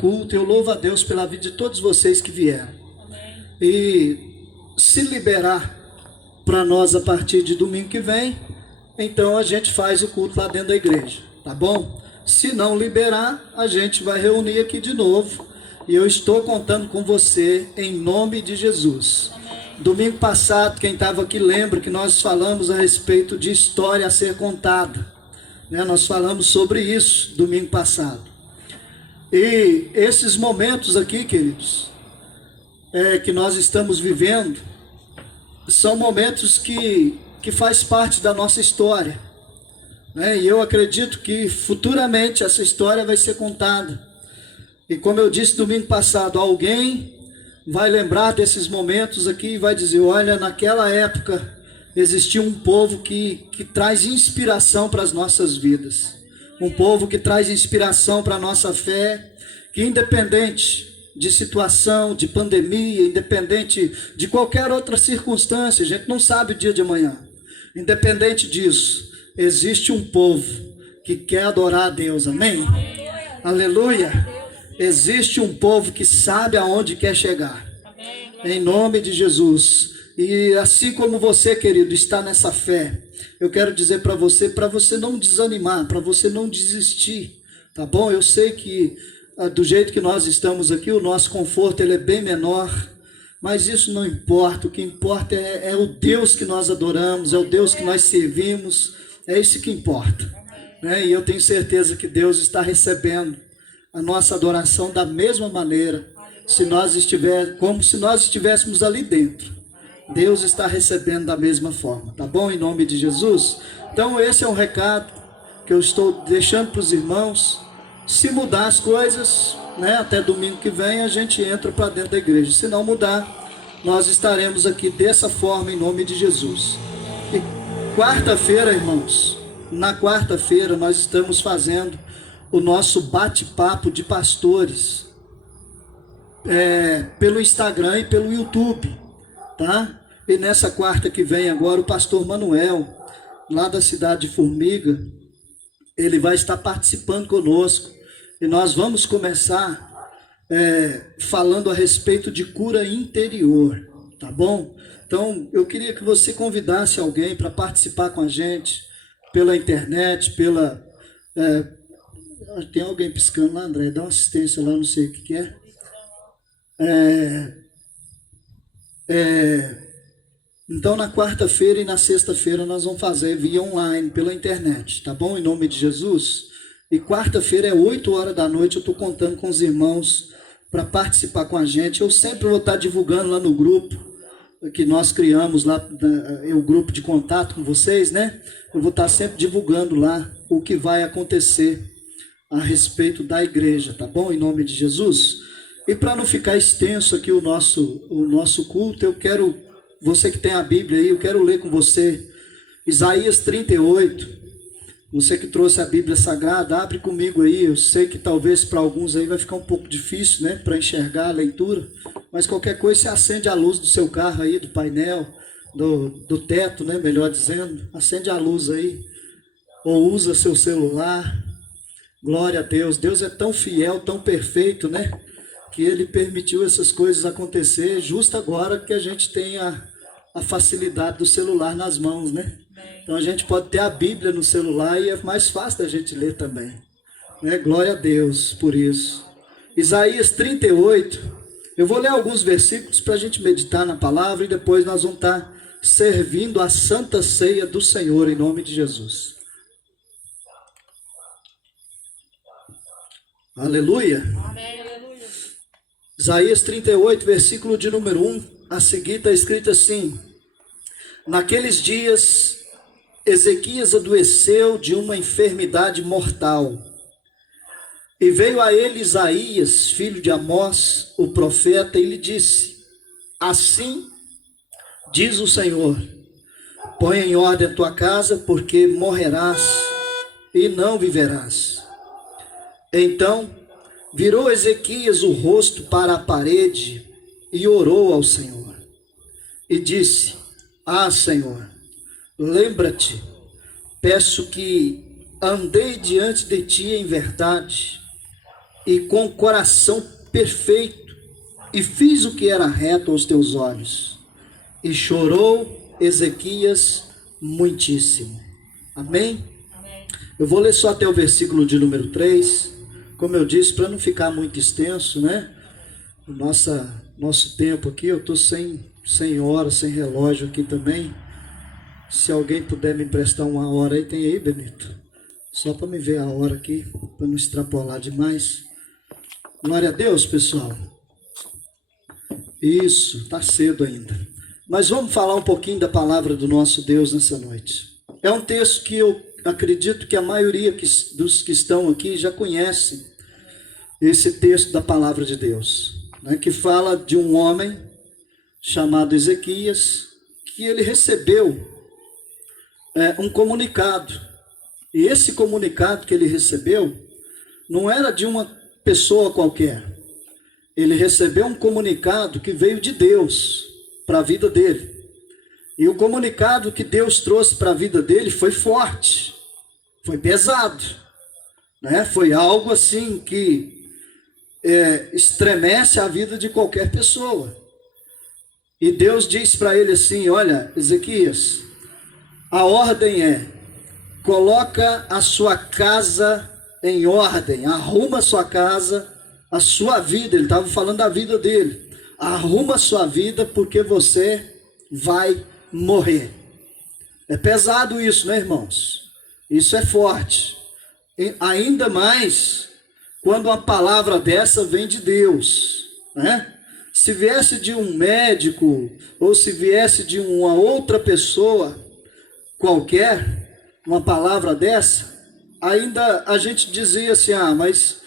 culto. Eu louvo a Deus pela vida de todos vocês que vieram. E se liberar para nós a partir de domingo que vem, então a gente faz o culto lá dentro da igreja, tá bom? Se não liberar, a gente vai reunir aqui de novo. E eu estou contando com você em nome de Jesus. Domingo passado, quem estava aqui lembra que nós falamos a respeito de história a ser contada, né? Nós falamos sobre isso domingo passado. E esses momentos aqui, queridos, que nós estamos vivendo, são momentos que faz parte da nossa história, né? E eu acredito que futuramente essa história vai ser contada. E como eu disse domingo passado, alguém vai lembrar desses momentos aqui e vai dizer: olha, naquela época existia um povo que traz inspiração para as nossas vidas. Um povo que traz inspiração para a nossa fé, que independente de situação, de pandemia, independente de qualquer outra circunstância, a gente não sabe o dia de amanhã. Independente disso, existe um povo que quer adorar a Deus, amém? Aleluia! Existe um povo que sabe aonde quer chegar, em nome de Jesus. E assim como você, querido, está nessa fé, eu quero dizer para você não desanimar, para você não desistir, tá bom? Eu sei que do jeito que nós estamos aqui, o nosso conforto ele é bem menor, mas isso não importa. O que importa é o Deus que nós adoramos, é o Deus que nós servimos, é isso que importa, né? E eu tenho certeza que Deus está recebendo a nossa adoração da mesma maneira, como se nós estivéssemos ali dentro. Deus está recebendo da mesma forma, tá bom? Em nome de Jesus. Então esse é um recado que eu estou deixando para os irmãos. Se mudar as coisas, né, até domingo que vem a gente entra para dentro da igreja. Se não mudar, nós estaremos aqui dessa forma em nome de Jesus. E quarta-feira, irmãos, na quarta-feira nós estamos fazendo o nosso bate-papo de pastores pelo Instagram e pelo YouTube, tá? E nessa quarta que vem agora, o pastor Manuel, lá da cidade de Formiga, ele vai estar participando conosco. E nós vamos começar falando a respeito de cura interior, tá bom? Então, eu queria que você convidasse alguém para participar com a gente, pela internet, tem alguém piscando lá, André? Dá uma assistência lá, não sei o que é. Então, na quarta-feira e na sexta-feira nós vamos fazer via online, pela internet, tá bom? Em nome de Jesus. E quarta-feira é 8 horas da noite, eu estou contando com os irmãos para participar com a gente. Eu sempre vou estar divulgando lá no grupo que nós criamos lá, o grupo de contato com vocês, né? Eu vou estar sempre divulgando lá o que vai acontecer a respeito da igreja, tá bom? Em nome de Jesus. E para não ficar extenso aqui o nosso culto, eu quero, você que tem a Bíblia aí, eu quero ler com você Isaías 38. Você que trouxe a Bíblia Sagrada, abre comigo aí. Eu sei que talvez para alguns aí vai ficar um pouco difícil, né, para enxergar a leitura, mas qualquer coisa você acende a luz do seu carro aí, do painel, do teto, né, melhor dizendo, acende a luz aí, ou usa seu celular. Glória a Deus. Deus é tão fiel, tão perfeito, né, que Ele permitiu essas coisas acontecer justo agora que a gente tem a facilidade do celular nas mãos, né? Então a gente pode ter a Bíblia no celular e é mais fácil da gente ler também, né? Glória a Deus por isso. Isaías 38, eu vou ler alguns versículos para a gente meditar na palavra e depois nós vamos estar servindo a santa ceia do Senhor em nome de Jesus. Aleluia. Amém, aleluia. Isaías 38, versículo de número 1, a seguir está escrito assim: naqueles dias, Ezequias adoeceu de uma enfermidade mortal, e veio a ele Isaías, filho de Amós, o profeta, e lhe disse: assim diz o Senhor, põe em ordem a tua casa, porque morrerás e não viverás. Então virou Ezequias o rosto para a parede e orou ao Senhor, e disse: ah, Senhor, lembra-te, peço que andei diante de ti em verdade e com coração perfeito, e fiz o que era reto aos teus olhos. E chorou Ezequias muitíssimo. Amém? Amém. Eu vou ler só até o versículo de número 3, como eu disse, para não ficar muito extenso, né? Nosso tempo aqui, eu estou sem hora, sem relógio aqui também. Se alguém puder me emprestar uma hora aí, tem aí, Benito? Só para me ver a hora aqui, para não extrapolar demais. Glória a Deus, pessoal. Isso, está cedo ainda. Mas vamos falar um pouquinho da palavra do nosso Deus nessa noite. É um texto que eu acredito que a maioria dos que estão aqui já conhecem esse texto da palavra de Deus, né, que fala de um homem chamado Ezequias, que ele recebeu um comunicado. E esse comunicado que ele recebeu não era de uma pessoa qualquer. Ele recebeu um comunicado que veio de Deus para a vida dele. E o comunicado que Deus trouxe para a vida dele foi forte, foi pesado, né? Foi algo assim que estremece a vida de qualquer pessoa. E Deus diz para ele assim: olha, Ezequias, a ordem é: coloca a sua casa em ordem, arruma a sua casa, a sua vida. Ele estava falando da vida dele. Arruma a sua vida, porque você vai morrer. É pesado isso, né, irmãos? Isso é forte. E ainda mais quando uma palavra dessa vem de Deus, né? Se viesse de um médico, ou se viesse de uma outra pessoa qualquer, uma palavra dessa, ainda a gente dizia assim: mas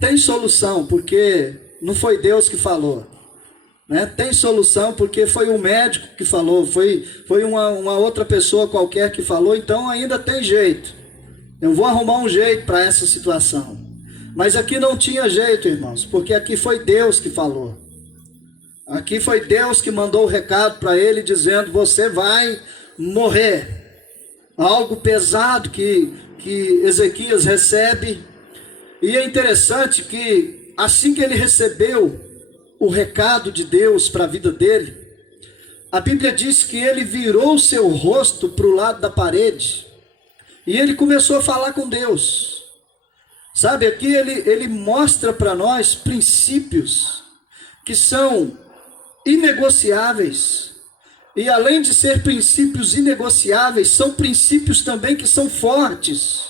tem solução, porque não foi Deus que falou, né? Tem solução porque foi um médico que falou, foi uma outra pessoa qualquer que falou, então ainda tem jeito. Eu vou arrumar um jeito para essa situação. Mas aqui não tinha jeito, irmãos, porque aqui foi Deus que falou. Aqui foi Deus que mandou o recado para ele, dizendo: você vai morrer. Algo pesado que Ezequias recebe. E é interessante que assim que ele recebeu o recado de Deus para a vida dele, a Bíblia diz que ele virou o seu rosto para o lado da parede e ele começou a falar com Deus. Sabe, aqui ele mostra para nós princípios que são inegociáveis. E além de ser princípios inegociáveis, são princípios também que são fortes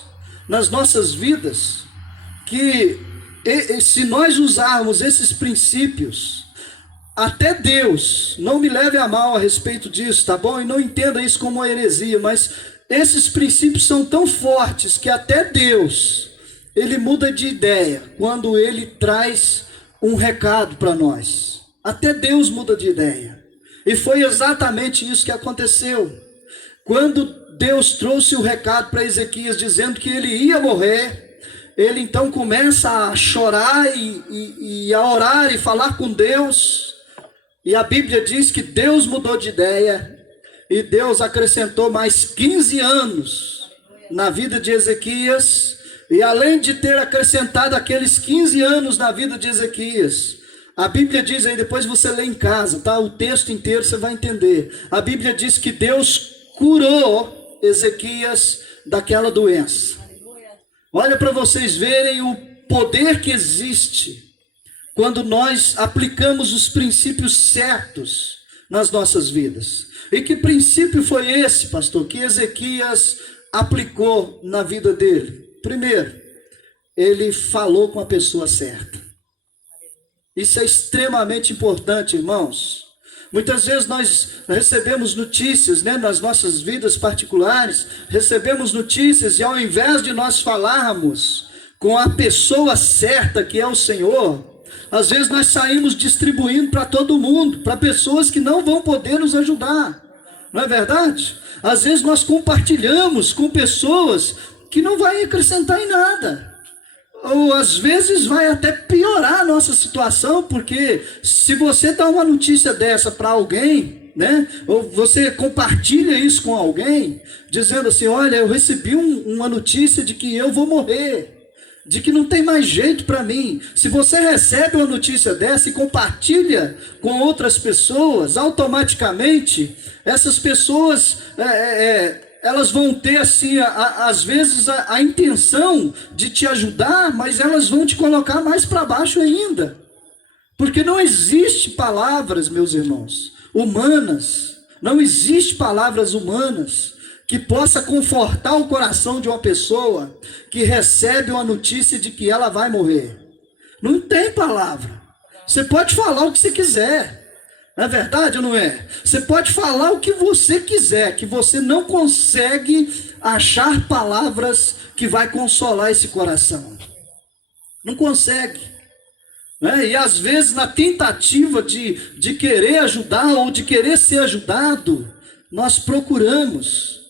nas nossas vidas, que se nós usarmos esses princípios, até Deus, não me leve a mal a respeito disso, tá bom? E não entenda isso como uma heresia, mas esses princípios são tão fortes que até Deus, ele muda de ideia quando ele traz um recado para nós. Até Deus muda de ideia. E foi exatamente isso que aconteceu. Quando Deus trouxe o recado para Ezequias dizendo que ele ia morrer, ele então começa a chorar e a orar e falar com Deus. E a Bíblia diz que Deus mudou de ideia e Deus acrescentou mais 15 anos na vida de Ezequias. E além de ter acrescentado aqueles 15 anos na vida de Ezequias, a Bíblia diz aí, depois você lê em casa, tá? O texto inteiro você vai entender. A Bíblia diz que Deus curou Ezequias daquela doença. Olha para vocês verem o poder que existe quando nós aplicamos os princípios certos nas nossas vidas. E que princípio foi esse, pastor, que Ezequias aplicou na vida dele? Primeiro, ele falou com a pessoa certa. Isso é extremamente importante, irmãos. Muitas vezes nós recebemos notícias, né, nas nossas vidas particulares, recebemos notícias e ao invés de nós falarmos com a pessoa certa, que é o Senhor, às vezes nós saímos distribuindo para todo mundo, para pessoas que não vão poder nos ajudar. Não é verdade? Às vezes nós compartilhamos com pessoas que não vai acrescentar em nada. Ou às vezes vai até piorar a nossa situação, porque se você dá uma notícia dessa para alguém, né, ou você compartilha isso com alguém, dizendo assim: olha, eu recebi uma notícia de que eu vou morrer. de que não tem mais jeito para mim. Se você recebe uma notícia dessa e compartilha com outras pessoas, automaticamente essas pessoas elas vão ter assim, às vezes a intenção de te ajudar, mas elas vão te colocar mais para baixo ainda. Porque não existe palavras, meus irmãos, humanas, não existe palavras humanas que possa confortar o coração de uma pessoa que recebe uma notícia de que ela vai morrer. Não tem palavra. Você pode falar o que você quiser. Não é verdade ou não é? Você pode falar o que você quiser, que você não consegue achar palavras que vai consolar esse coração. Não consegue. Né? E às vezes na tentativa de querer ajudar ou de querer ser ajudado, nós procuramos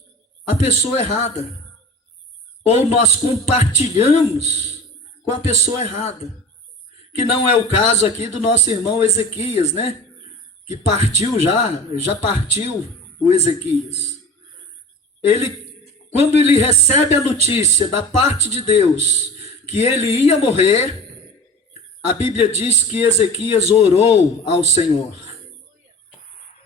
a pessoa errada, ou nós compartilhamos com a pessoa errada, que não é o caso aqui do nosso irmão Ezequias, né? Que partiu já partiu o Ezequias. Quando ele recebe a notícia da parte de Deus que ele ia morrer, a Bíblia diz que Ezequias orou ao Senhor.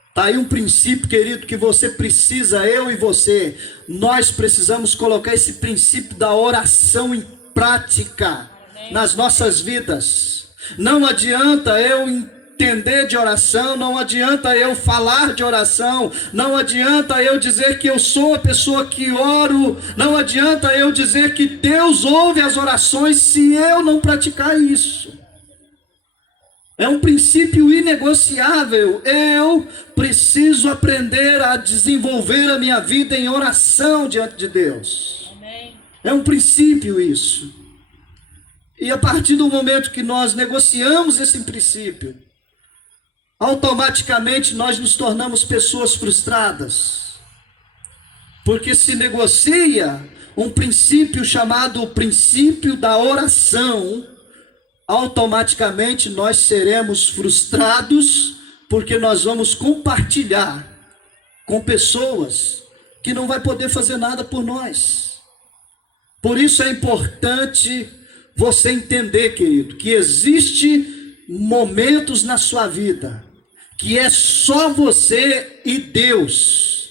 Está aí um princípio, querido, que você precisa, eu e você, nós precisamos colocar esse princípio da oração em prática nas nossas vidas. Não adianta eu entender de oração, não adianta eu falar de oração, não adianta eu dizer que eu sou a pessoa que oro, não adianta eu dizer que Deus ouve as orações se eu não praticar isso. É um princípio inegociável. Eu preciso aprender a desenvolver a minha vida em oração diante de Deus. Amém. É um princípio isso. E a partir do momento que nós negociamos esse princípio, automaticamente nós nos tornamos pessoas frustradas. Porque se negocia um princípio chamado princípio da oração, automaticamente nós seremos frustrados, porque nós vamos compartilhar com pessoas que não vai poder fazer nada por nós. Por isso é importante você entender, querido, que existe momentos na sua vida que é só você e Deus.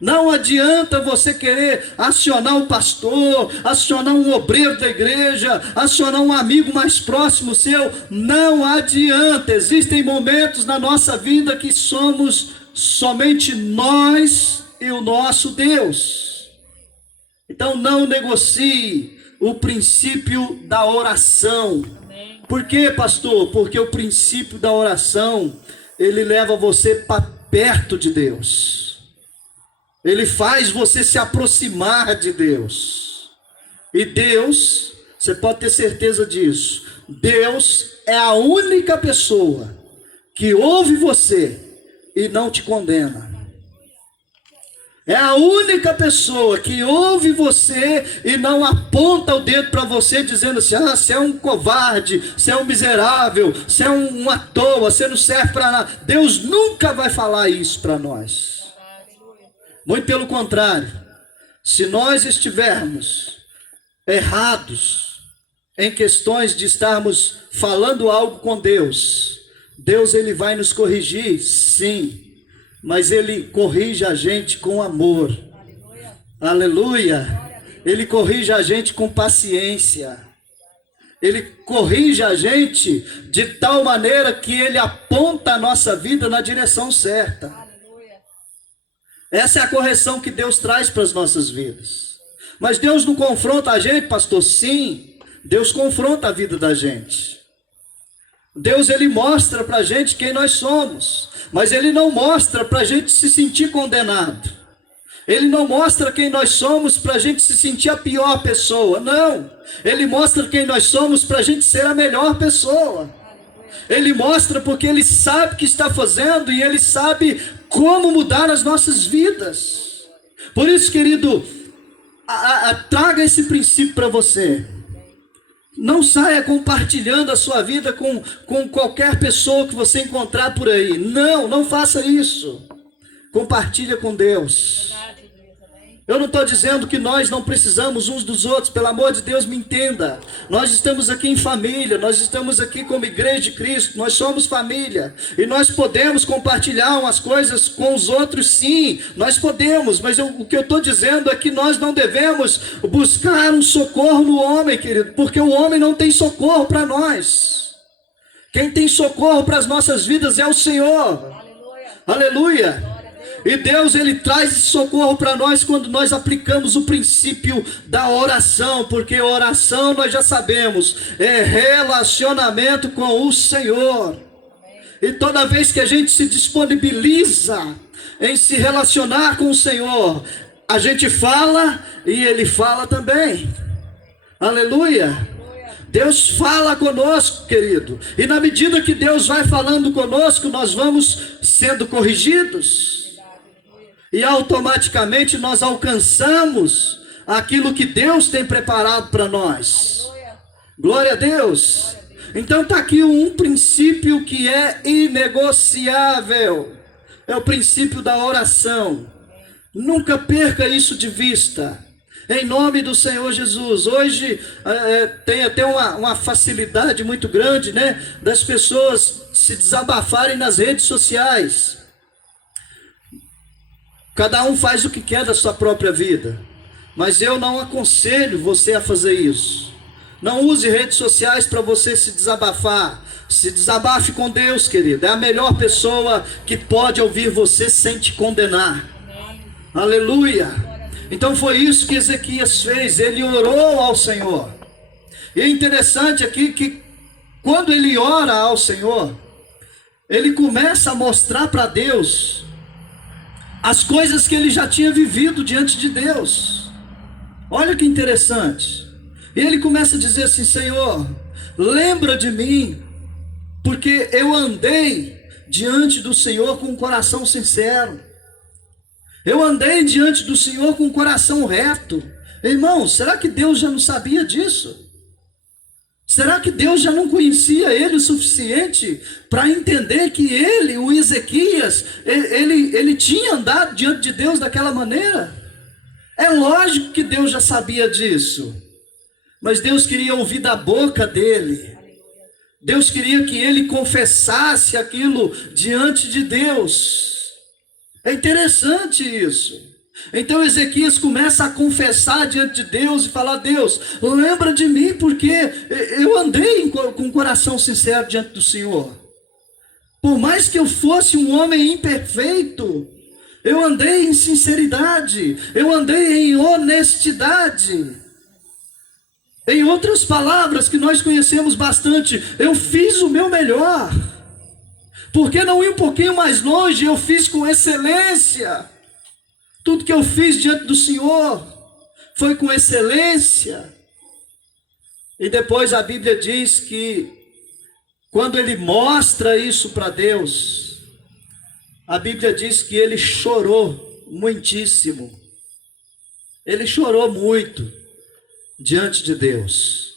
Não adianta você querer acionar um pastor, acionar um obreiro da igreja, acionar um amigo mais próximo seu. Não adianta. Existem momentos na nossa vida que somos somente nós e o nosso Deus. Então não negocie o princípio da oração. Por quê, pastor? Porque o princípio da oração, ele leva você para perto de Deus. Ele faz você se aproximar de Deus. E Deus, você pode ter certeza disso, Deus é a única pessoa que ouve você e não te condena. É a única pessoa que ouve você e não aponta o dedo para você dizendo assim: ah, você é um covarde, você é um miserável, você é um à toa, você não serve para nada. Deus nunca vai falar isso para nós. Muito pelo contrário, se nós estivermos errados em questões de estarmos falando algo com Deus, Deus ele vai nos corrigir, sim, mas ele corrige a gente com amor. Aleluia! Ele corrige a gente com paciência. Ele corrige a gente de tal maneira que ele aponta a nossa vida na direção certa. Essa é a correção que Deus traz para as nossas vidas. Mas Deus não confronta a gente, pastor? Sim, Deus confronta a vida da gente. Deus ele mostra para a gente quem nós somos, mas ele não mostra para a gente se sentir condenado. Ele não mostra quem nós somos para a gente se sentir a pior pessoa, não. Ele mostra quem nós somos para a gente ser a melhor pessoa. Ele mostra porque ele sabe o que está fazendo e ele sabe como mudar as nossas vidas. Por isso, querido, traga esse princípio para você. Não saia compartilhando a sua vida com qualquer pessoa que você encontrar por aí. Não faça isso. Compartilha com Deus. Eu não estou dizendo que nós não precisamos uns dos outros, pelo amor de Deus, me entenda. Nós estamos aqui em família, nós estamos aqui como igreja de Cristo, nós somos família. E nós podemos compartilhar umas coisas com os outros, sim, nós podemos. Mas o que eu estou dizendo é que nós não devemos buscar um socorro no homem, querido, porque o homem não tem socorro para nós. Quem tem socorro para as nossas vidas é o Senhor. Aleluia. Aleluia. E Deus, Ele traz esse socorro para nós quando nós aplicamos o princípio da oração, porque oração nós já sabemos, é relacionamento com o Senhor. E toda vez que a gente se disponibiliza em se relacionar com o Senhor, a gente fala e Ele fala também. Aleluia. Deus fala conosco, querido, e na medida que Deus vai falando conosco, nós vamos sendo corrigidos. E automaticamente nós alcançamos aquilo que Deus tem preparado para nós. Glória a Deus. Então está aqui um princípio que é inegociável. É o princípio da oração. Nunca perca isso de vista. Em nome do Senhor Jesus. Hoje tem até uma facilidade muito grande, né, das pessoas se desabafarem nas redes sociais. Cada um faz o que quer da sua própria vida, mas eu não aconselho você a fazer isso. Não use redes sociais para você se desabafar. Se desabafe com Deus, querido. É a melhor pessoa que pode ouvir você sem te condenar. Aleluia. Então foi isso que Ezequias fez. Ele orou ao Senhor. E é interessante aqui que quando ele ora ao Senhor, ele começa a mostrar para Deus as coisas que ele já tinha vivido diante de Deus. Olha que interessante. E ele começa a dizer assim: Senhor, lembra de mim, porque eu andei diante do Senhor com um coração sincero. Eu andei diante do Senhor com um coração reto. Irmão, será que Deus já não sabia disso? Será que Deus já não conhecia ele o suficiente para entender que ele, o Ezequias, ele tinha andado diante de Deus daquela maneira? É lógico que Deus já sabia disso, mas Deus queria ouvir da boca dele. Deus queria que ele confessasse aquilo diante de Deus. É interessante isso. Então Ezequias começa a confessar diante de Deus e falar: Deus, lembra de mim, porque eu andei com um coração sincero diante do Senhor. Por mais que eu fosse um homem imperfeito, eu andei em sinceridade, eu andei em honestidade. Em outras palavras que nós conhecemos bastante, eu fiz o meu melhor. Por que não ir um pouquinho mais longe? Eu fiz com excelência. Tudo que eu fiz diante do Senhor foi com excelência. E depois a Bíblia diz que quando ele mostra isso para Deus, a Bíblia diz que ele chorou muitíssimo. Ele chorou muito diante de Deus.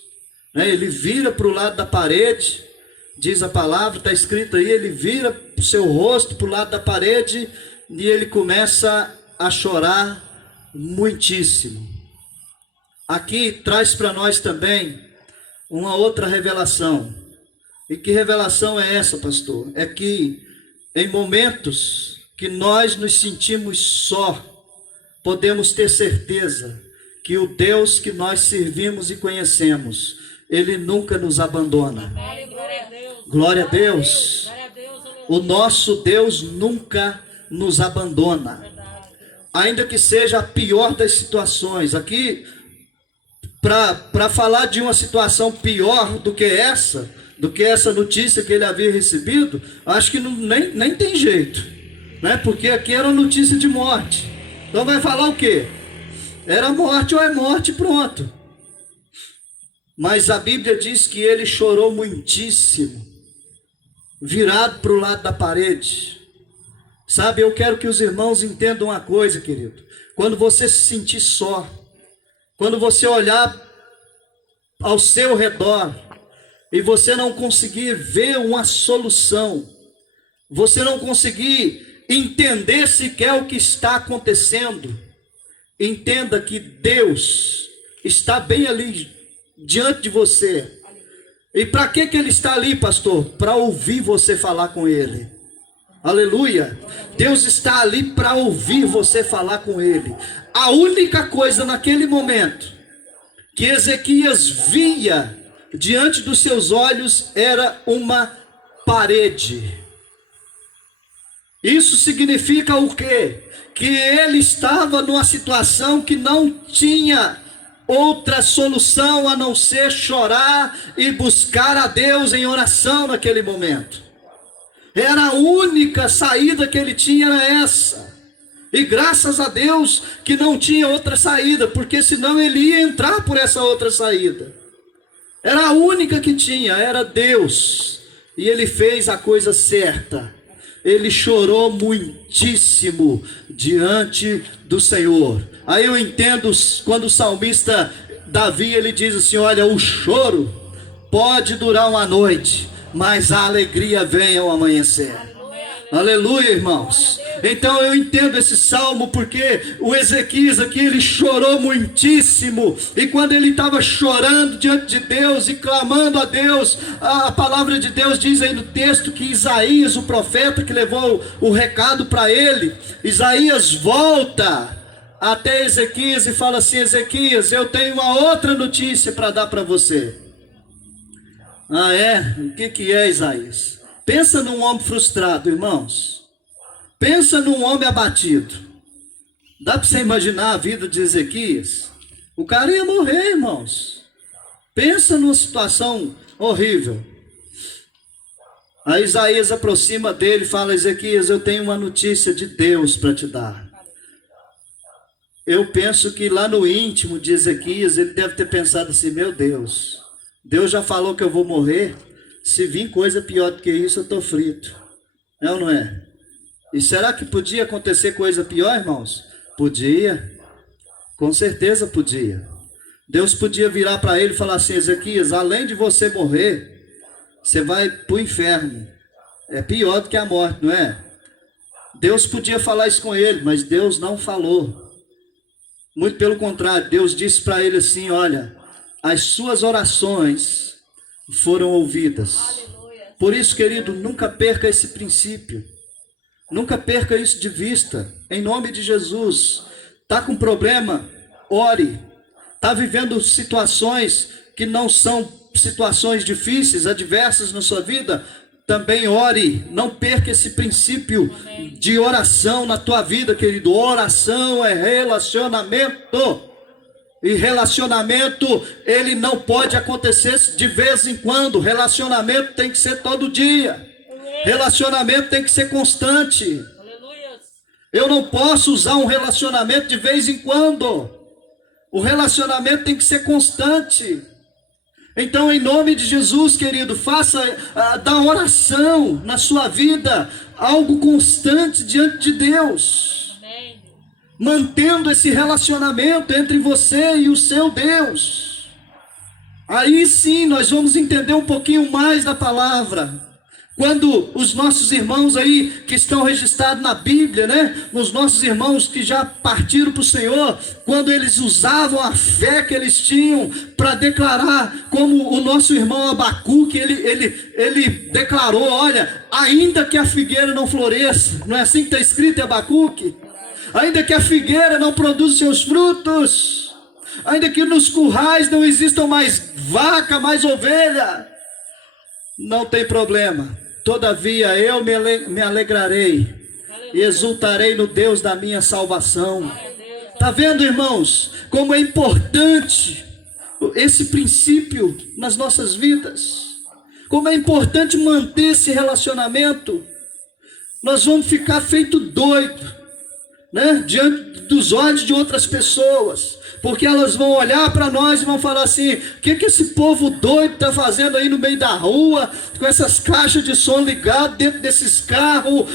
Ele vira para o lado da parede, diz a palavra, está escrito aí, ele vira o seu rosto para o lado da parede e ele começa a chorar muitíssimo. Aqui traz para nós também uma outra revelação. E que revelação é essa, pastor? É que em momentos que nós nos sentimos só, podemos ter certeza que o Deus que nós servimos e conhecemos, Ele nunca nos abandona. Glória a Deus. O nosso Deus nunca nos abandona. Ainda que seja a pior das situações. Aqui, para falar de uma situação pior do que essa notícia que ele havia recebido, acho que nem tem jeito, né? Porque aqui era uma notícia de morte. Então vai falar o quê? Era morte ou é morte, pronto. Mas a Bíblia diz que ele chorou muitíssimo, virado para o lado da parede. Sabe, eu quero que os irmãos entendam uma coisa, querido. Quando você se sentir só, quando você olhar ao seu redor e você não conseguir ver uma solução, você não conseguir entender sequer o que está acontecendo, entenda que Deus está bem ali diante de você. E para que Ele está ali, pastor? Para ouvir você falar com Ele. Aleluia. Deus está ali para ouvir você falar com Ele. A única coisa naquele momento que Ezequias via diante dos seus olhos era uma parede. Isso significa o quê? Que ele estava numa situação que não tinha outra solução a não ser chorar e buscar a Deus em oração naquele momento. Era a única saída que ele tinha, era essa. E graças a Deus que não tinha outra saída, porque senão ele ia entrar por essa outra saída. Era a única que tinha, era Deus. E ele fez a coisa certa. Ele chorou muitíssimo diante do Senhor. Aí eu entendo quando o salmista Davi, ele diz assim: olha, o choro pode durar uma noite, mas a alegria vem ao amanhecer. Aleluia, irmãos. Então eu entendo esse salmo, porque o Ezequias aqui, ele chorou muitíssimo, e quando ele estava chorando diante de Deus e clamando a Deus, a palavra de Deus diz aí no texto que Isaías, o profeta que levou o recado para ele, Isaías volta até Ezequias e fala assim: Ezequias, eu tenho uma outra notícia para dar para você. Ah, é? O que é, Isaías? Pensa num homem frustrado, irmãos. Pensa num homem abatido. Dá para você imaginar a vida de Ezequias? O cara ia morrer, irmãos. Pensa numa situação horrível. Aí Isaías aproxima dele e fala: Ezequias, eu tenho uma notícia de Deus para te dar. Eu penso que lá no íntimo de Ezequias, ele deve ter pensado assim: meu Deus, Deus já falou que eu vou morrer. Se vir coisa pior do que isso, eu estou frito. É ou não é? E será que podia acontecer coisa pior, irmãos? Podia. Com certeza podia. Deus podia virar para ele e falar assim: Ezequias, além de você morrer, você vai para o inferno. É pior do que a morte, não é? Deus podia falar isso com ele, mas Deus não falou. Muito pelo contrário, Deus disse para ele assim: olha, as suas orações foram ouvidas. Por isso, querido, nunca perca esse princípio. Nunca perca isso de vista. Em nome de Jesus. Está com problema? Ore. Está vivendo situações que não são situações difíceis, adversas na sua vida? Também ore. Não perca esse princípio de oração na tua vida, querido. Oração é relacionamento. E relacionamento, ele não pode acontecer de vez em quando. Relacionamento tem que ser todo dia. Relacionamento tem que ser constante. Eu não posso usar um relacionamento de vez em quando. O relacionamento tem que ser constante. Então, em nome de Jesus, querido, faça da oração na sua vida algo constante diante de Deus. Amém. Mantendo esse relacionamento entre você e o seu Deus. Aí sim nós vamos entender um pouquinho mais da palavra. Quando os nossos irmãos aí que estão registrados na Bíblia, né? Os nossos irmãos que já partiram para o Senhor, quando eles usavam a fé que eles tinham para declarar, como o nosso irmão Abacuque, ele declarou: olha, ainda que a figueira não floresça, não é assim que está escrito em Abacuque? Ainda que a figueira não produza seus frutos, ainda que nos currais não existam mais vaca, mais ovelha, não tem problema. Todavia eu me alegrarei e exultarei no Deus da minha salvação. Está vendo, irmãos, como é importante esse princípio nas nossas vidas? Como é importante manter esse relacionamento. Nós vamos ficar feito doido, né? Diante dos olhos de outras pessoas, porque elas vão olhar para nós e vão falar assim: o que esse povo doido está fazendo aí no meio da rua, com essas caixas de som ligadas dentro desses carros,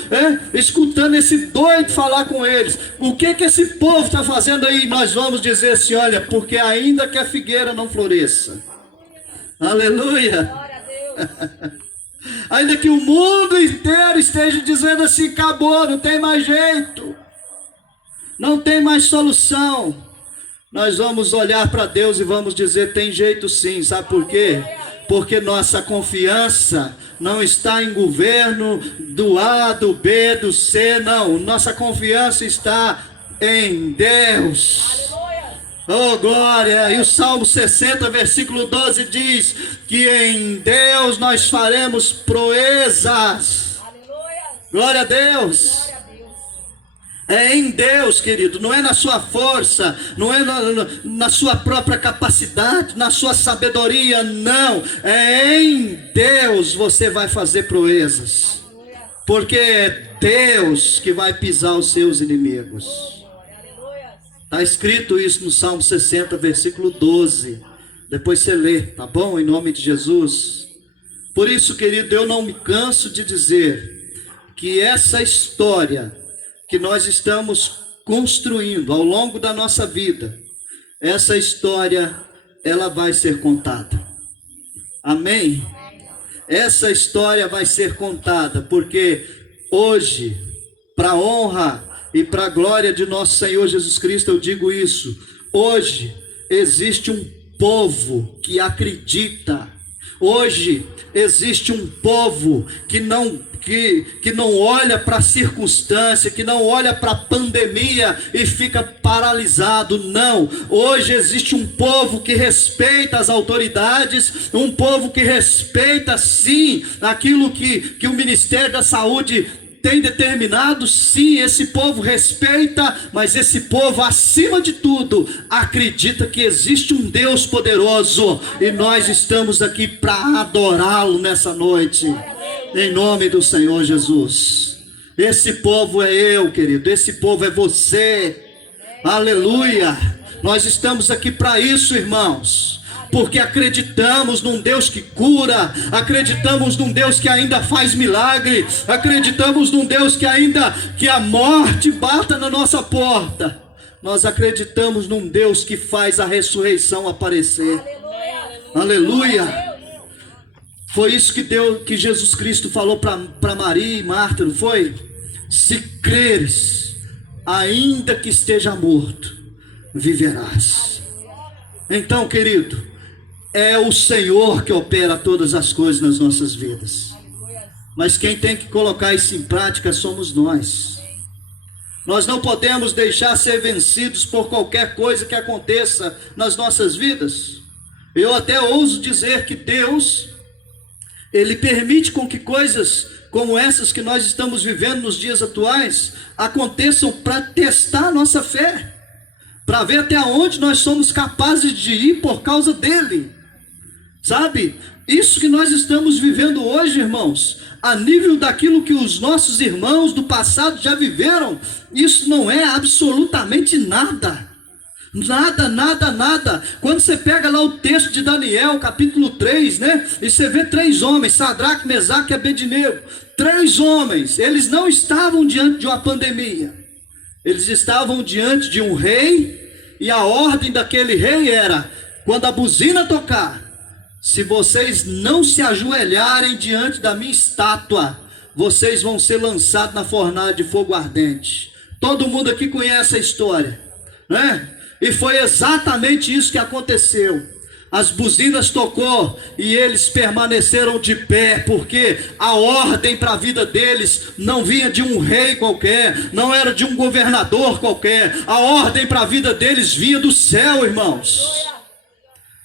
escutando esse doido falar com eles? O que esse povo está fazendo aí? Nós vamos dizer assim: olha, porque ainda que a figueira não floresça, aleluia, glória a Deus. Ainda que o mundo inteiro esteja dizendo assim: acabou, não tem mais jeito, não tem mais solução, nós vamos olhar para Deus e vamos dizer: tem jeito sim. Sabe por quê? Porque nossa confiança não está em governo do A, do B, do C, não. Nossa confiança está em Deus. Oh, glória! E o Salmo 60, versículo 12 diz que em Deus nós faremos proezas. Glória a Deus! É em Deus, querido, não é na sua força, não é na sua própria capacidade, na sua sabedoria, não. É em Deus você vai fazer proezas, porque é Deus que vai pisar os seus inimigos. Está escrito isso no Salmo 60, versículo 12. Depois você lê, tá bom? Em nome de Jesus. Por isso, querido, eu não me canso de dizer que essa história que nós estamos construindo ao longo da nossa vida, essa história, ela vai ser contada. Amém? Essa história vai ser contada, porque hoje, para a honra e para a glória de nosso Senhor Jesus Cristo, eu digo isso: hoje existe um povo que acredita. Hoje existe um povo que não olha para a circunstância, que não olha para a pandemia e fica paralisado. Não, hoje existe um povo que respeita as autoridades, um povo que respeita sim aquilo que o Ministério da Saúde tem determinado. Sim, esse povo respeita, mas esse povo, acima de tudo, acredita que existe um Deus poderoso, e nós estamos aqui para adorá-lo nessa noite, em nome do Senhor Jesus. Esse povo é eu, querido, esse povo é você. Aleluia! Nós estamos aqui para isso, irmãos, porque acreditamos num Deus que cura, acreditamos num Deus que ainda faz milagre, acreditamos num Deus que a morte bata na nossa porta. Nós acreditamos num Deus que faz a ressurreição aparecer. Aleluia! Foi isso que Jesus Cristo falou para Maria e Marta, não foi? Se creres, ainda que esteja morto, viverás. Então, querido, é o Senhor que opera todas as coisas nas nossas vidas, mas quem tem que colocar isso em prática somos nós. Nós não podemos deixar ser vencidos por qualquer coisa que aconteça nas nossas vidas. Eu até ouso dizer que Deus, Ele permite com que coisas como essas que nós estamos vivendo nos dias atuais aconteçam para testar a nossa fé, para ver até onde nós somos capazes de ir por causa dele. Sabe, isso que nós estamos vivendo hoje, irmãos, a nível daquilo que os nossos irmãos do passado já viveram, isso não é absolutamente nada. Nada, nada, nada. Quando você pega lá o texto de Daniel, capítulo 3, né? E você vê 3 homens, Sadraque, Mesaque e Abednego. 3 homens, eles não estavam diante de uma pandemia. Eles estavam diante de um rei, e a ordem daquele rei era: quando a buzina tocar, se vocês não se ajoelharem diante da minha estátua, vocês vão ser lançados na fornalha de fogo ardente. Todo mundo aqui conhece a história, né? E foi exatamente isso que aconteceu. As buzinas tocou e eles permaneceram de pé, porque a ordem para a vida deles não vinha de um rei qualquer, não era de um governador qualquer. A ordem para a vida deles vinha do céu, irmãos.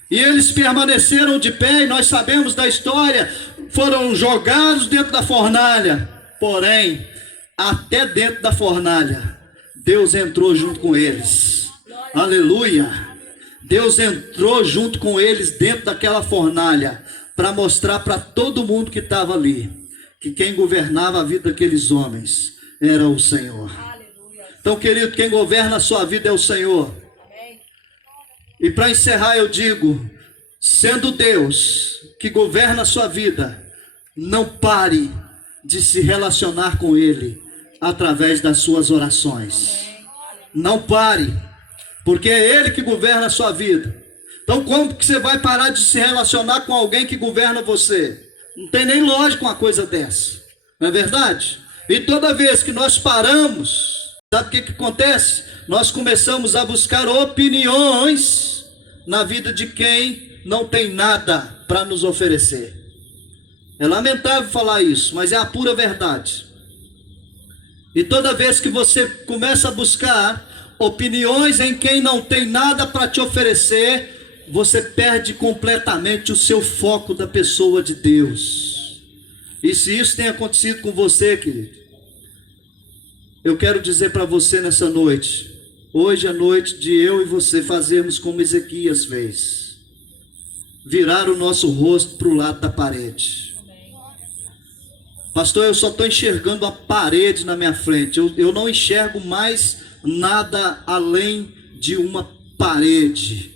E eles permaneceram de pé, e nós sabemos da história, foram jogados dentro da fornalha. Porém, até dentro da fornalha, Deus entrou junto com eles. Aleluia! Deus entrou junto com eles dentro daquela fornalha, para mostrar para todo mundo que estava ali, que quem governava a vida daqueles homens era o Senhor. Então, querido, quem governa a sua vida é o Senhor. E para encerrar eu digo, sendo Deus que governa a sua vida, não pare de se relacionar com Ele através das suas orações. Não pare, porque é Ele que governa a sua vida. Então como que você vai parar de se relacionar com alguém que governa você? Não tem nem lógica uma coisa dessa, não é verdade? E toda vez que nós paramos Sabe o que acontece? Nós começamos a buscar opiniões na vida de quem não tem nada para nos oferecer. É lamentável falar isso, mas é a pura verdade. E toda vez que você começa a buscar opiniões em quem não tem nada para te oferecer, você perde completamente o seu foco da pessoa de Deus. E se isso tem acontecido com você, querido, eu quero dizer para você nessa noite, hoje é noite de eu e você fazermos como Ezequias fez, virar o nosso rosto para o lado da parede. Pastor, eu só estou enxergando a parede na minha frente, eu não enxergo mais nada além de uma parede.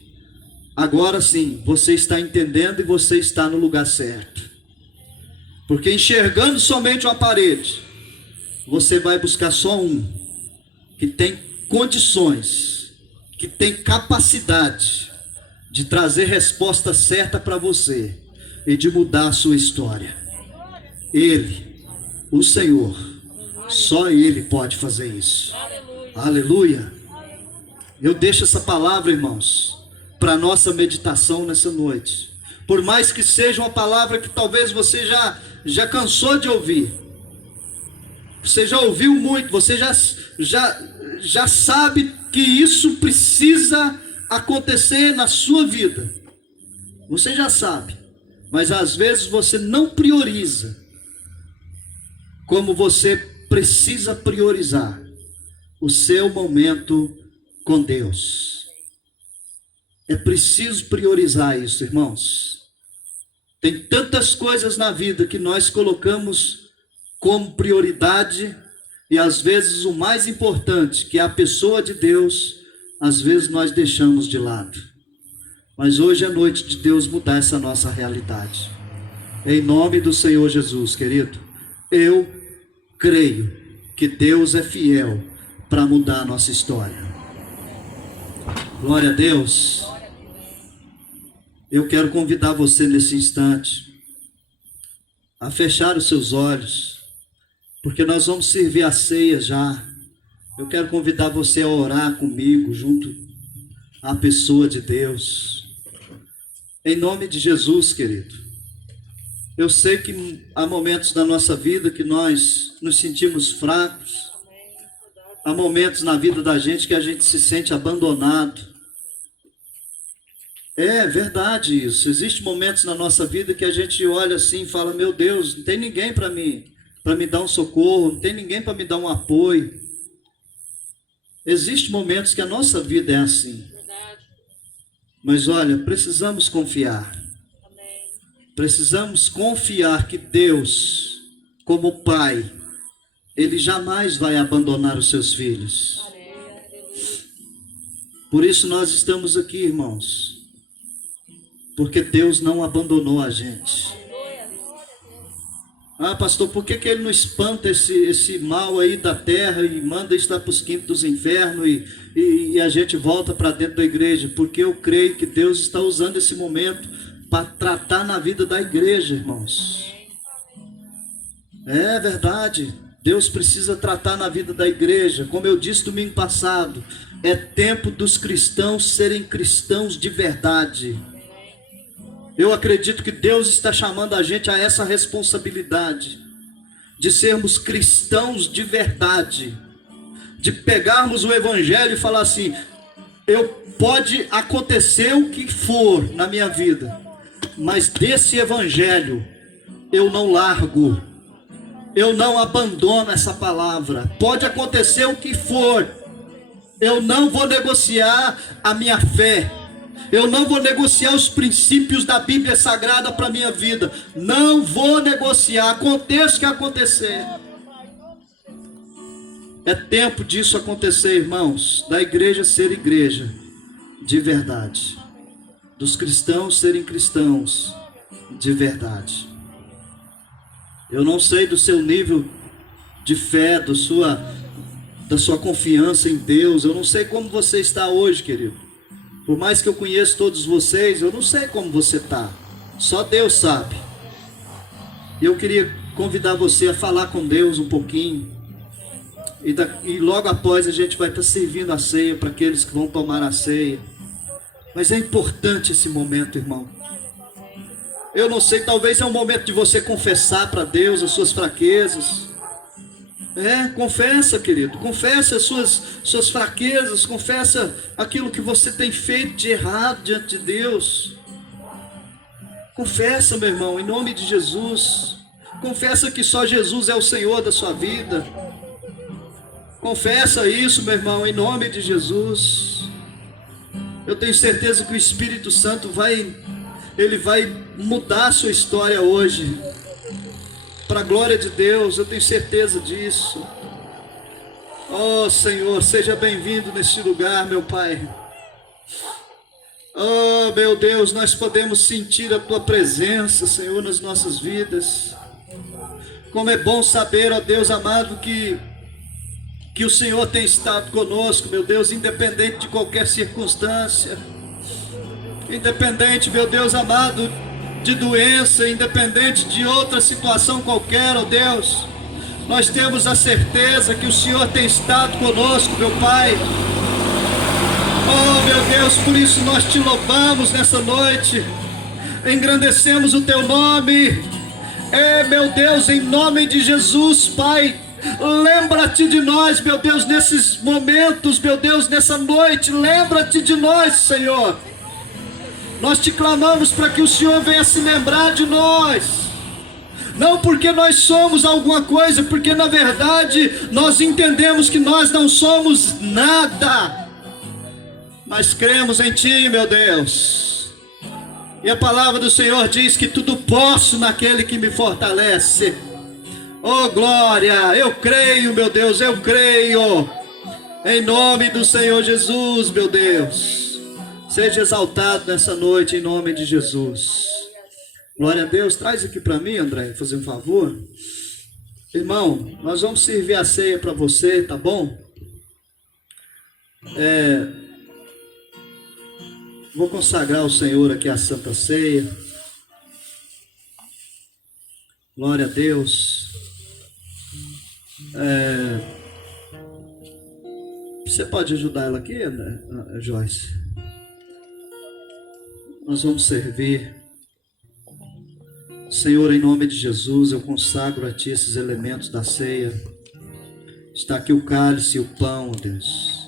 Agora sim, você está entendendo e você está no lugar certo, porque enxergando somente uma parede, você vai buscar só um que tem condições, que tem capacidade de trazer resposta certa para você e de mudar a sua história. Ele, o Senhor, só Ele pode fazer isso. Aleluia. Eu deixo essa palavra, irmãos, para nossa meditação nessa noite. Por mais que seja uma palavra que talvez você já cansou de ouvir, você já ouviu muito, você já sabe que isso precisa acontecer na sua vida. Você já sabe, mas às vezes você não prioriza como você precisa priorizar o seu momento com Deus. É preciso priorizar isso, irmãos. Tem tantas coisas na vida que nós colocamos como prioridade, e às vezes o mais importante, que é a pessoa de Deus, às vezes nós deixamos de lado. Mas hoje é noite de Deus mudar essa nossa realidade. Em nome do Senhor Jesus, querido, eu creio que Deus é fiel para mudar a nossa história. Glória a Deus. Eu quero convidar você nesse instante a fechar os seus olhos, porque nós vamos servir a ceia já. Eu quero convidar você a orar comigo, junto à pessoa de Deus. Em nome de Jesus, querido. Eu sei que há momentos na nossa vida que nós nos sentimos fracos. Há momentos na vida da gente que a gente se sente abandonado. É verdade isso. Existem momentos na nossa vida que a gente olha assim e fala: meu Deus, não tem ninguém para me dar um socorro, não tem ninguém para me dar um apoio. Existem momentos que a nossa vida é assim. Mas olha, precisamos confiar. Precisamos confiar que Deus, como Pai, Ele jamais vai abandonar os seus filhos. Por isso nós estamos aqui, irmãos, porque Deus não abandonou a gente. Ah, pastor, por que Ele não espanta esse mal aí da terra e manda estar para os quintos dos infernos e a gente volta para dentro da igreja? Porque eu creio que Deus está usando esse momento para tratar na vida da igreja, irmãos. É verdade, Deus precisa tratar na vida da igreja. Como eu disse domingo passado, é tempo dos cristãos serem cristãos de verdade. Eu acredito que Deus está chamando a gente a essa responsabilidade de sermos cristãos de verdade, de pegarmos o evangelho e falar assim: pode acontecer o que for na minha vida, mas desse evangelho eu não largo, eu não abandono essa palavra. Pode acontecer o que for, eu não vou negociar a minha fé. Eu não vou negociar os princípios da Bíblia Sagrada para a minha vida. Não vou negociar, aconteça o que acontecer. É tempo disso acontecer, irmãos. Da igreja ser igreja de verdade. Dos cristãos serem cristãos de verdade. Eu não sei do seu nível de fé, da sua confiança em Deus. Eu não sei como você está hoje, querido. Por mais que eu conheça todos vocês, eu não sei como você está. Só Deus sabe. E eu queria convidar você a falar com Deus um pouquinho. E logo após a gente vai estar servindo a ceia para aqueles que vão tomar a ceia. Mas é importante esse momento, irmão. Eu não sei, talvez é um momento de você confessar para Deus as suas fraquezas. Confessa, querido, confessa as suas fraquezas, confessa aquilo que você tem feito de errado diante de Deus. Confessa, meu irmão, em nome de Jesus. Confessa que só Jesus é o Senhor da sua vida. Confessa isso, meu irmão, em nome de Jesus. Eu tenho certeza que o Espírito Santo vai mudar a sua história hoje. Para a glória de Deus, eu tenho certeza disso. Oh Senhor, seja bem-vindo neste lugar, meu Pai. Oh meu Deus, nós podemos sentir a Tua presença, Senhor, nas nossas vidas. Como é bom saber, ó Deus amado, que o Senhor tem estado conosco, meu Deus, independente de qualquer circunstância. Independente, meu Deus amado, de doença, independente de outra situação qualquer, ó Deus, nós temos a certeza que o Senhor tem estado conosco, meu Pai. Oh meu Deus, por isso nós te louvamos nessa noite, engrandecemos o teu nome. Meu Deus, em nome de Jesus, Pai, lembra-te de nós, meu Deus, nesses momentos, meu Deus, nessa noite, lembra-te de nós, Senhor. Nós te clamamos para que o Senhor venha se lembrar de nós. Não porque nós somos alguma coisa, porque na verdade nós entendemos que nós não somos nada. Mas cremos em Ti, meu Deus. E a palavra do Senhor diz que tudo posso naquele que me fortalece. Oh glória, eu creio, meu Deus, eu creio. Em nome do Senhor Jesus, meu Deus. Seja exaltado nessa noite em nome de Jesus. Glória a Deus. Traz aqui para mim, André, fazer um favor. Irmão, nós vamos servir a ceia para você, tá bom? Vou consagrar ao Senhor aqui a Santa Ceia. Glória a Deus. Você pode ajudar ela aqui, André? Joyce? Nós vamos servir. Senhor, em nome de Jesus, eu consagro a Ti esses elementos da ceia. Está aqui o cálice e o pão, Deus.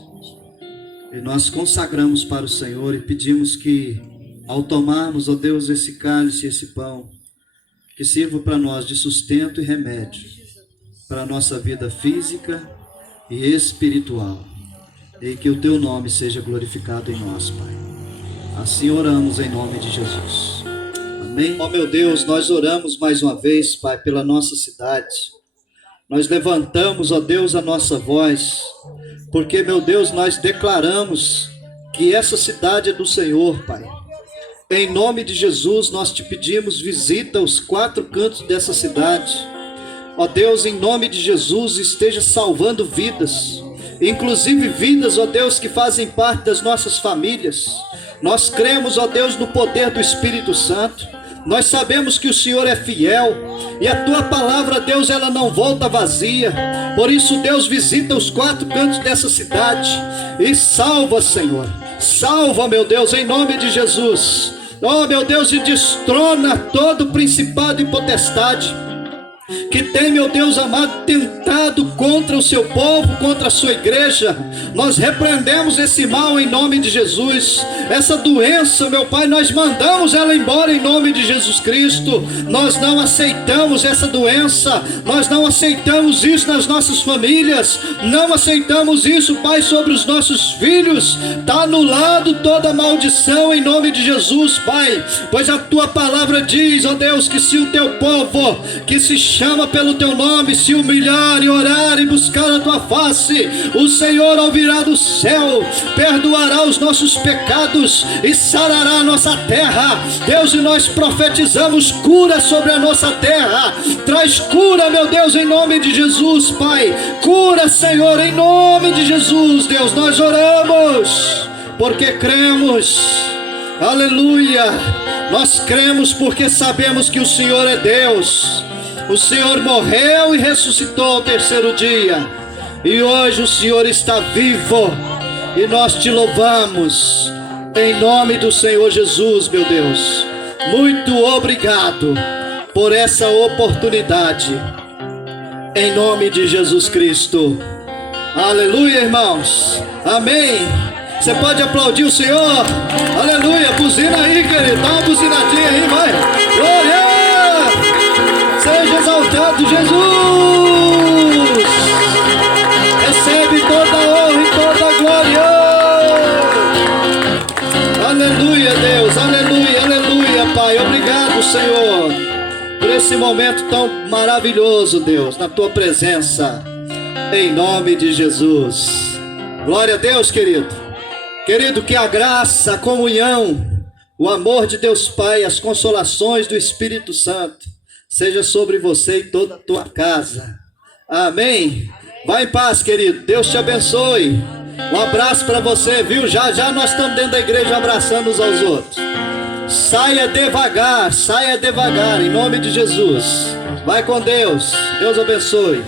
E nós consagramos para o Senhor e pedimos que, ao tomarmos, ó Deus, esse cálice e esse pão, que sirva para nós de sustento e remédio, para a nossa vida física e espiritual. E que o Teu nome seja glorificado em nós, Pai. Assim oramos em nome de Jesus. Amém. Ó meu Deus, nós oramos mais uma vez, Pai, pela nossa cidade. Nós levantamos, ó Deus, a nossa voz, porque, meu Deus, nós declaramos que essa cidade é do Senhor, Pai. Em nome de Jesus, nós te pedimos, visita os 4 cantos dessa cidade. Ó Deus, em nome de Jesus, esteja salvando vidas, inclusive vidas, ó Deus, que fazem parte das nossas famílias. Nós cremos, ó Deus, no poder do Espírito Santo. Nós sabemos que o Senhor é fiel e a Tua palavra, Deus, ela não volta vazia. Por isso, Deus, visita os 4 cantos dessa cidade e salva, Senhor. Salva, meu Deus, em nome de Jesus. Oh, meu Deus, e destrona todo principado e potestade que tem, meu Deus amado, tentado contra o seu povo, contra a sua igreja. Nós repreendemos esse mal em nome de Jesus. Essa doença, meu Pai, nós mandamos ela embora em nome de Jesus Cristo. Nós não aceitamos essa doença, nós não aceitamos isso nas nossas famílias, não aceitamos isso, Pai, sobre os nossos filhos. Está anulado toda maldição em nome de Jesus, Pai, pois a Tua palavra diz, ó Deus, que se o Teu povo, que se chama pelo Teu nome, se humilhar e orar e buscar a Tua face, o Senhor ouvirá do céu, perdoará os nossos pecados e sarará a nossa terra. Deus, e nós profetizamos cura sobre a nossa terra. Traz cura, meu Deus, em nome de Jesus, Pai. Cura, Senhor, em nome de Jesus. Deus, nós oramos porque cremos. Aleluia. Nós cremos porque sabemos que o Senhor é Deus. O Senhor morreu e ressuscitou ao 3º dia. E hoje o Senhor está vivo e nós te louvamos em nome do Senhor Jesus, meu Deus. Muito obrigado por essa oportunidade, em nome de Jesus Cristo. Aleluia, irmãos. Amém. Você pode aplaudir o Senhor. Aleluia. Buzina aí, querido. Dá uma buzinadinha aí, vai. Glória. Seja exaltado, Jesus. Recebe toda a honra e toda a glória. Aleluia, Deus. Aleluia, aleluia, Pai. Obrigado, Senhor, por esse momento tão maravilhoso, Deus, na tua presença, em nome de Jesus. Glória a Deus, querido. Querido, que a graça, a comunhão, o amor de Deus Pai, as consolações do Espírito Santo seja sobre você e toda a tua casa. Amém. Vai em paz, querido. Deus te abençoe. Um abraço para você, viu? Já já nós estamos dentro da igreja abraçando uns aos outros. Saia devagar, em nome de Jesus. Vai com Deus. Deus abençoe.